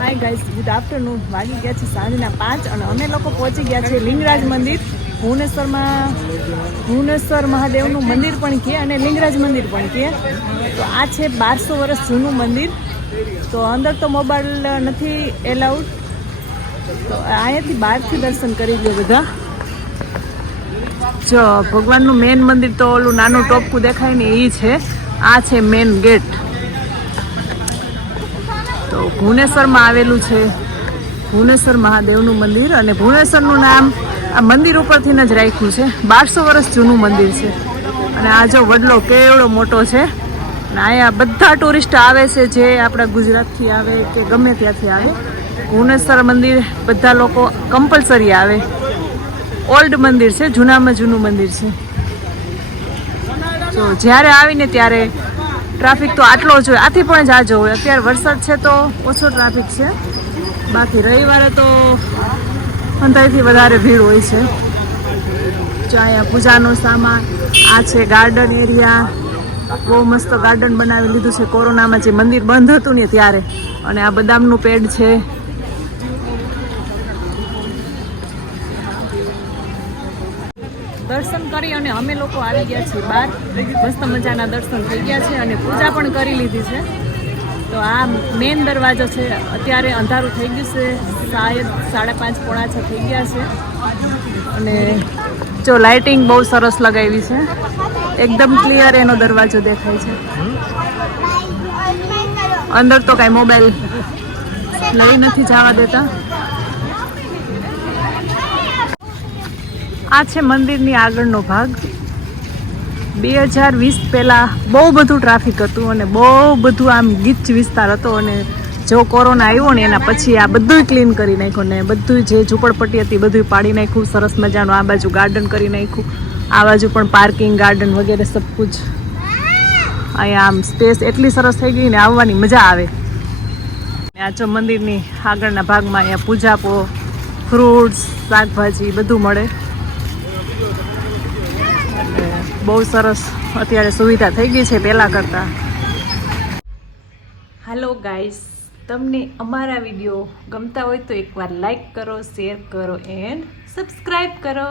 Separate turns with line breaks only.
Hi guys good afternoon વાગી ગયા છે સાંજના પાંચ અને અમે લોકો પહોંચી ગયા છે લિંગરાજ મંદિર. ભુવનેશ્વરમાં ભુવનેશ્વર મહાદેવનું મંદિર પણ કહે અને લિંગરાજ મંદિર પણ કહે. તો આ છે બારસો વર્ષ જૂનું મંદિર. તો અંદર તો મોબાઈલ નથી એલાઉડ તો અહીંયાથી બહારથી દર્શન કરી લો બધા. જો, ભગવાનનું મેન મંદિર તો ઓલું નાનું ટોપકું દેખાય ને એ છે. આ છે મેન ગેટ તો ભુવનેશ્વરમાં આવેલું છે. ભુવનેશ્વર મહાદેવનું મંદિર અને ભુવનેશ્વરનું નામ આ મંદિર ઉપરથી જ રાખ્યું છે. બારસો વર્ષ જૂનું મંદિર છે. અને આ જો વડલો કેવડો મોટો છે. અને અહીંયા બધા ટુરિસ્ટ આવે છે જે આપણા ગુજરાતથી આવે કે ગમે ત્યાંથી આવે. ભુવનેશ્વર મંદિર બધા લોકો કમ્પલસરી આવે. ઓલ્ડ મંદિર છે, જૂનામાં જૂનું મંદિર છે. તો જ્યારે આવીને ત્યારે ટ્રાફિક તો આટલો જ હોય, આથી પણ જાજો હોય. અત્યારે વરસાદ છે તો ઓછો ટ્રાફિક છે. બાકી રવિવારે તો અંધારીથી વધારે ભીડ હોય છે. જો અહીંયા પૂજાનો સામાન, આ છે ગાર્ડન એરિયા બહુ મસ્ત ગાર્ડન બનાવી લીધું છે. કોરોનામાં જે મંદિર બંધ હતું ને ત્યારે. અને આ બદામનું પેડ છે. દર્શન કરી અને અમે લોકો આવી ગયા છીએ બહાર. મસ્ત મજાના દર્શન થઈ ગયા છે અને પૂજા પણ કરી લીધી છે. તો આ મેઇન દરવાજો છે. અત્યારે અંધારું થઈ ગયું છે. શાયદ સાડા પાંચ પોણા છ થઈ ગયા છે. અને જો લાઇટિંગ બહુ સરસ લગાવી છે. એકદમ ક્લિયર એનો દરવાજો દેખાય છે. અંદર તો કાંઈ મોબાઈલ લઈ નથી જવા દેતા. આ છે મંદિરની આગળનો ભાગ. બે હજાર વીસ પહેલાં બહુ બધું ટ્રાફિક હતું અને બહુ બધું આમ ગીચ વિસ્તાર હતો અને જો કોરોના આવ્યો ને એના પછી આ બધું ક્લીન કરી નાખ્યું ને બધું જે ઝૂંપડપટ્ટી હતી બધું પાડી નાખ્યું. સરસ મજાનું આ બાજુ ગાર્ડન કરી નાખ્યું. આ બાજુ પણ પાર્કિંગ ગાર્ડન વગેરે સબ કુછ. અહીંયા આમ સ્પેસ એટલી સરસ થઈ ગઈ ને આવવાની મજા આવે. આ જો મંદિરની આગળના ભાગમાં અહીંયા પૂજાપો ફ્રૂટ્સ શાકભાજી બધું મળે. બહુ સરસ અત્યારે સુવિધા થઈ ગઈ છે પહેલાં કરતાં. હાલો ગાઈસ તમને અમારા વીડિયો ગમતા હોય તો એકવાર લાઈક કરો શેર કરો એન્ડ સબસ્ક્રાઈબ કરો.